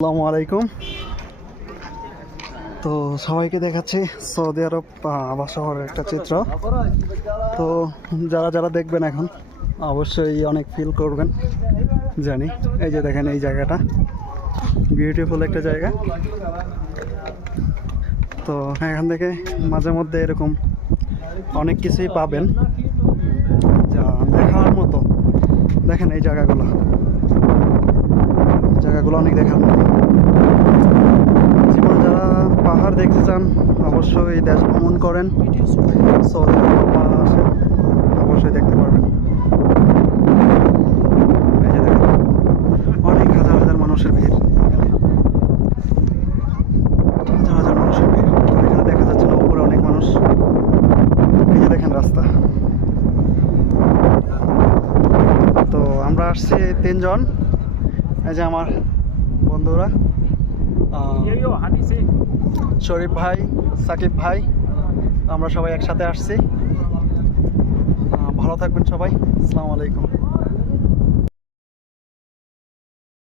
আসসালামু আলাইকুম। তো সবাইকে দেখাচ্ছি সৌদি আরব আবাস শহরের একটা চিত্র। তো যারা যারা দেখবেন এখন, অবশ্যই অনেক ফিল করবেন, জানি। এই যে দেখেন এই জায়গাটা। বিউটিফুল একটা জায়গা। তো এখান থেকে মাঝে মধ্যে এরকম অনেক কিছুই পাবেন, যা দেখার মতো। দেখেন এই জায়গাগুলো। অনেক দেখার মতো যারা পাহাড় দেখতে চান, অবশ্যই দেশ ভ্রমণ করেন। সৌদি অবশ্যই দেখতে পারবেন। অনেক হাজার হাজার মানুষের ভিড়। হাজার হাজার মানুষের ভিড়। এখানে দেখা যাচ্ছে না, উপরে অনেক মানুষ। দেখেন রাস্তা। তো আমরা আসছি তিনজন। এই যে আমার বন্ধুরা শরীফ ভাই সাকিব ভাই আমরা সবাই একসাথে আসছি। ভালো থাকবেন সবাই। আসসালামু আলাইকুম।